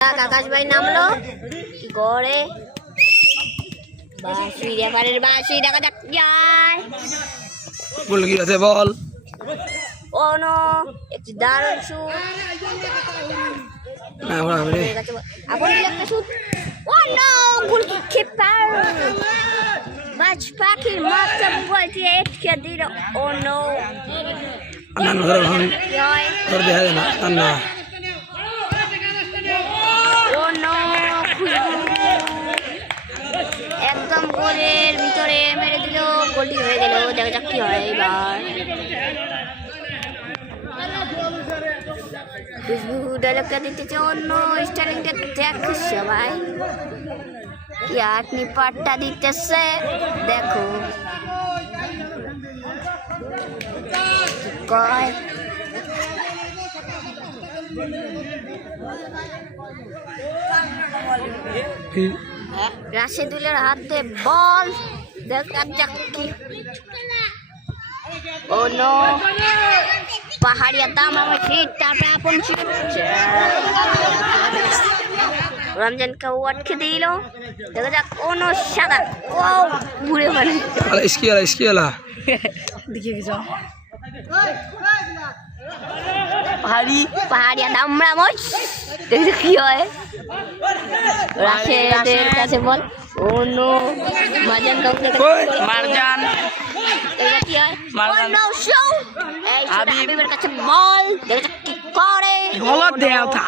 আকাশ ভাই নামলো। কি করে? বাঁশি রেফারের বাঁশি দেখা যাক যায়। বল কি আছে বল? ও নো একটি দারুণ শুট না ওরা রে আপনি একটা শুট ও নো গোলকিপার মাছ পাখির মাথা বলটি এটকে দিল ও নো না না ধর এখন। কি ধর দেখা না। না ও নো একদম গোলের ভিতরে মেরে দিল, গোলটি হয়ে গেল, দেখা যাক কি হয় এবার খুশবু ডায়লগটা দিতেছে অন্য স্টাইলিংটা দেখো সবাই। কি আটনি পাটটা দিতেছে, দেখো। কয়? রাশেদুলের হাতে বল। দেখা যাক কি। Oh no. পাহাড়িয়া দাম আমার হিট তারপরে আপন ছিল। রমজানকে আটকে দিল? দেখা যাক ও সাদা। ও ঘুরে মানে আলা ইসকি আলা ইসকি আলা। পাহাড়ি পাহাড়িয়া দেখি কি হয়। রাশেদের কাছে বল। ও নো মাজান কাউকে মারজান। এটা কি হয়? মারলাম। শো হাবিবের কাছে বল। দেখো কি করে? হলো দেও তা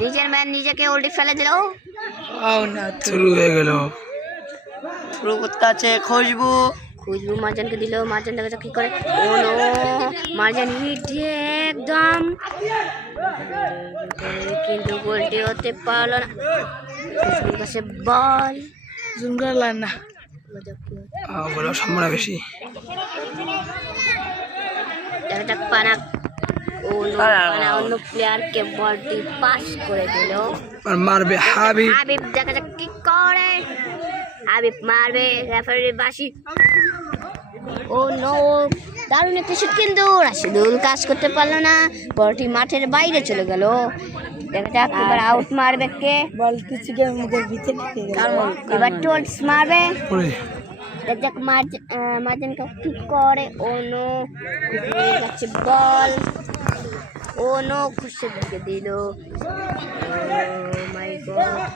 নিজের ম্যান নিজেকে উল্টে ফেলে দিল। ও না শুরু হয়ে গেল। রুকুত কাছে খুশবু। খুশবু মারজানকে দিল মারজান দেখা যাক কি করে। ও নো মারজান হিট একদম। কিন্তু গোলটি হতে পারল না। খুশবুর কাছে বল। জুমগার লানা দেখা যাক কি। বলো সম্ভাবনা বেশি। দেখা যাক পানা অন্য প্লেয়ারকে বলটি পাস করে দিল। মারবে হাবিব। হাবিব দেখা যাক কি করে। হাবিব মারবে রেফারির বাসি ও নো দারুণ একটা শুট কিন্তু। রাশিদুল কাজ করতে পারল না বলটি মাঠের বাইরে চলে গেল। দেখা যাক এবার আউট মারবে কে? বল কিছু মুখের ভিতরে এবার টোলস মারবে। দেখা যাক মার্জ- আহ, মার্জিনকে কি করে? ও নো কাছে বল। ও নো খুশি দিকে দিল। মাই গড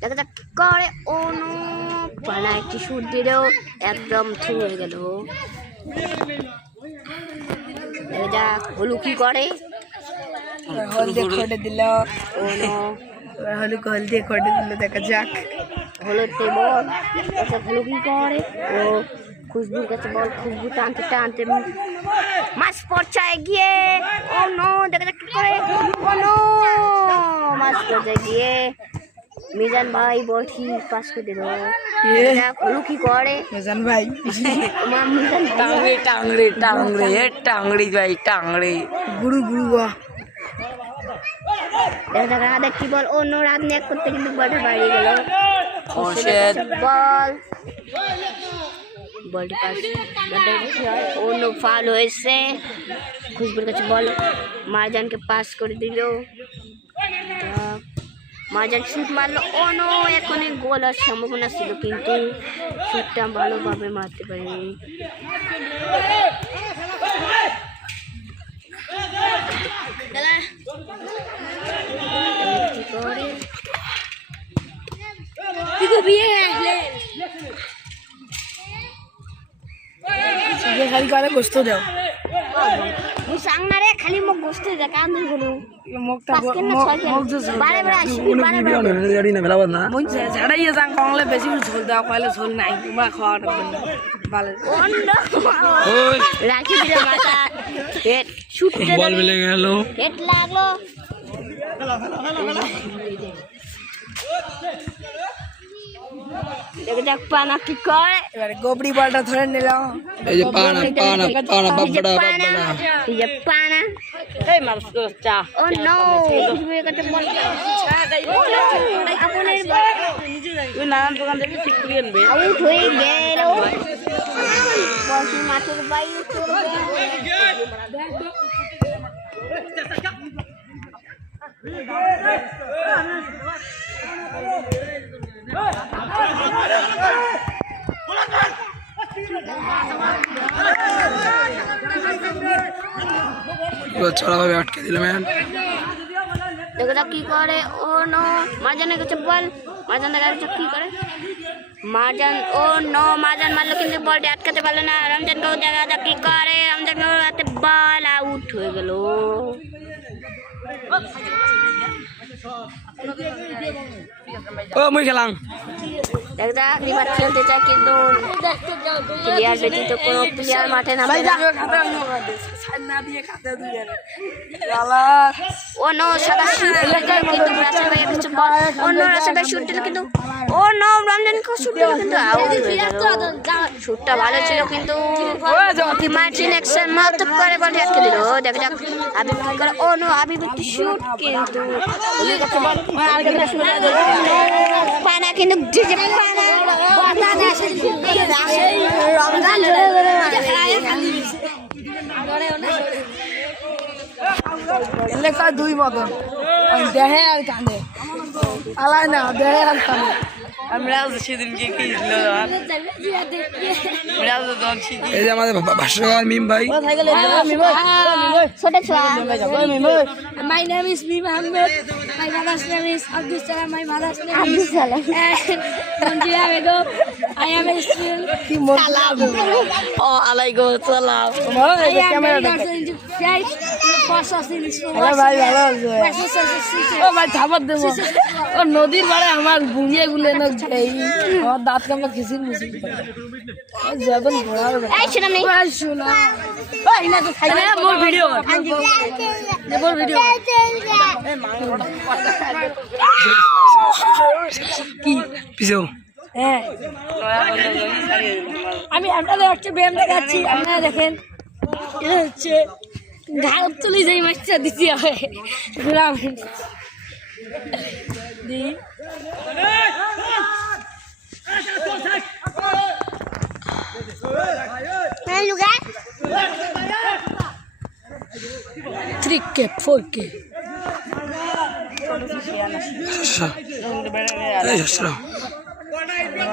দেখা যাক কি করে? Oh no. পানা একটি শুট দিল একদম থ্রু হয়ে গেল। যাক হলু কি করে? হলদে খড়ে দিল। হলু হলদে খড়ে দিল দেখা যাক। হলো বল আচ্ছা হলো কি করে? ও খুশবুর কাছে বল খুশবু টানতে টানতে মাছ পর্চায় গিয়ে ও নো দেখা যাক কি করে। ও নো মাছ পর্চায় গিয়ে মিজান ভাই বল ঠিক পাস করে দিল দেখ, হলো কি করে? মেজান ভাই। আমার মিজান ভাই। টাংড়ে টাংড়ে টাংড়ে এ টাংড়ি ভাই টাংড়ে গুরু গুরু বাহ দেখা যাক রাধা কি বল? ও নো রাত নেক করতে কিন্তু বলটা বাইরে গেল। খোরশেদ বল। বলটি পাস। অন্য ফাল হয়েছে। খুশবুর কাছে বল মারজানকে পাস করে দিল। মারজান শুট মারলো। অন্য এখনই গোল আর সম্ভাবনা ছিল কিন্তু শুটটা ভালোভাবে মারতে পারেনি। কি করে যে খালি গোস্ত দাও। সাং না রে খালি মোক গোস্ত দে কাম দিই হলো মুখটা পাঁচ কেন না ছয় কেন বারে বারে আসবি বারে বারে গাড়ি না ফেলাবার না। মুই ঝাড়াইয়া যাং কংলে বেশি ঝোল দাও কইলে ঝোল নাই তোমরা খাওয়া রাখবেন ভালো অন্য ওই রাখি দিলে মাথা হেড শুট বল মিলে গেল হেড লাগল। দেখে যাক পানা কি করে এবারে গোবরি বলটা ধরে নিলাম। এই যে পানা পানা পানা বাবড়া বাবড়া এই যে পানা এই মার চা ও নো খুশবুর কাছে বল ও নো আপনার তুই নানান দোকান থেকে ঠিক করে আনবে। আউট হয়ে গেল। বলটি মাঠের বাইরে চলে গেল এবার ছড়াভাবে আটকে দিল ম্যান দেখো যাক কি করে? ও নো মারজানের কাছে বল। মারজান দেখা যাচ্ছে কি করে? মারজান ও নো মারজান মারলো, কিন্তু বলটি আটকাতে পারল না। রমজানকেও দেখা যাক কি করে। রমজানকেও হাতে বল আউট হয়ে গেল। ও মুই খেলাম দেখ যাক এবার খেলতে চাই কিন্তু প্লেয়ার ব্যতীত কোনো প্লেয়ার মাঠে নামে। না না দিয়ে খাতে দিয়ে ও নো সাদা শুট কিন্তু রাসেল ভাই কিছু বল। ও নো ভাই শুট কিন্তু ও নো রমজানকে শুট দিল কিন্তু শুটটা ভালো ছিল কিন্তু মার্টিন অ্যাকশন মারাত্মক করে বল আটকে দিল। দেখ যাক আবিব কি করে। ও নো আবিব একটি শুট কিন্তু। পানা কিন্তু পানা। রমজান দুই মতন দেহে আর কাঁদে আলাই না দেহে আর কাঁদে এই যে আমাদের ভাষ্যকার মিম ভাই ছোট ছোয়া My name is Mim Ahmed. My mother's name is Abdul Salam. My mother's Abdul Salam. I am a student. কি ও আলাইকুম সালাম I am very also into flight. First of in hello ভাই ভালো ও ভাই খাবার দেবো। ও নদীর পাড়ে আমার বুড়িয়ে গুলে না এই আমার দাঁত কামড়া ঘোড়ার এই শুনাম নেই শোনা ওই না তো খাই। More video. More video. কি? পিছেও হ্যাঁ। আমি আপনাদের হচ্ছে ব্যায়াম দেখাচ্ছি আপনারা দেখেন। এটা হচ্ছে ঘাড় তুলে যেই মাছটা দিতে ঘুরাম দি থ্রি কে ফোর কে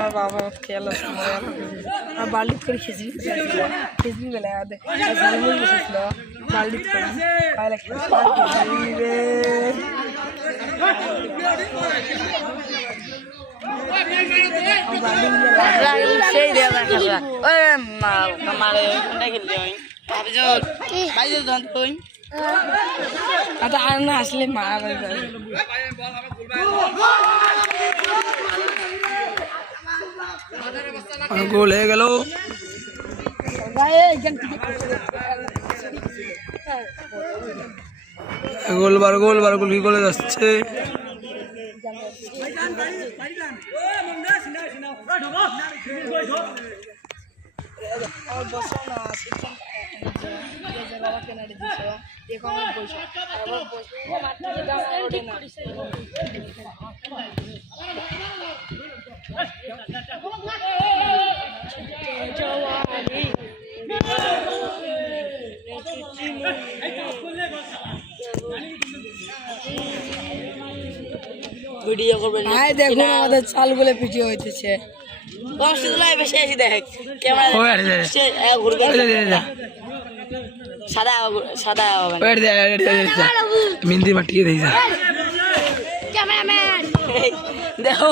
শস্য বাবা খেলো আর বাল্টিত করে খিচড়ি খিচড়ি বেলা দে ঝালমুড়ি বসেছিল বাল্টিত করে। আর না আসলে মা আমার গোল হয়ে গেল। গোল বার গোল বার গোল কি করে যাচ্ছে? ভিডিও করবে আয় দেখুন আমাদের চালগুলো পিটিয়ে হইতেছে। কষ্ট লাই বেশি আসি দেখ। ক্যামেরা ঘুরবে সাদা মিন্দি মাটিয়ে দেখো।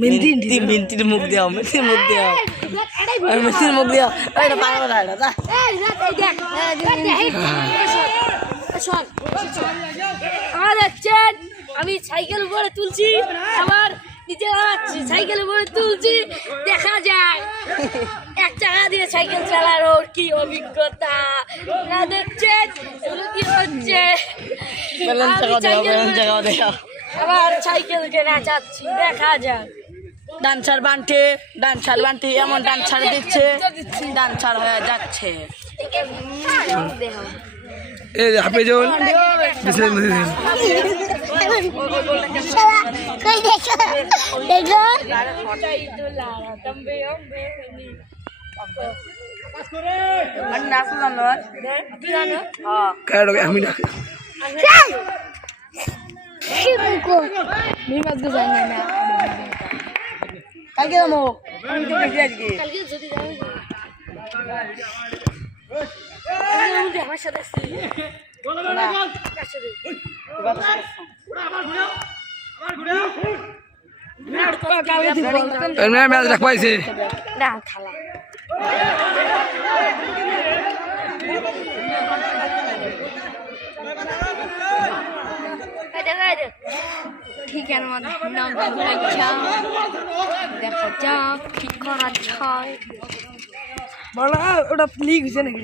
মিন্তি মিন্তির মুখ দেও মিন্তির মুখ দেও ওই মিন্তির মুখ দেও ওইটা পাগল এটা যা। আমি সাইকেল উপরে তুলছি আমার নিচে নামাচ্ছি সাইকেল উপরে তুলছি দেখা যায়। এক চাকা দিয়ে সাইকেল চালানোর কি অভিজ্ঞতা? না দেখছেন? এগুলো কি হচ্ছে? সাইকেল জায়গা দেও আবার সাইকেলকে নাচাচ্ছি দেখা যাক। ডান্সার বান্টে ডান্সার বান্টে এমন ডান্সার দিচ্ছে ডান্সার হয়ে যাচ্ছে। এই ah. মানে হ্যাঁ আমি কালকে যাব আমি তো গেছি আজকে কালকে যদি যাব আমার সাথে? ম্যাচ দেখ পাইছে না খেলা ঠিক আছে আমাদের নাম দেখা যাক কি করা যায়। বলা ওটা লিক হয়েছে নাকি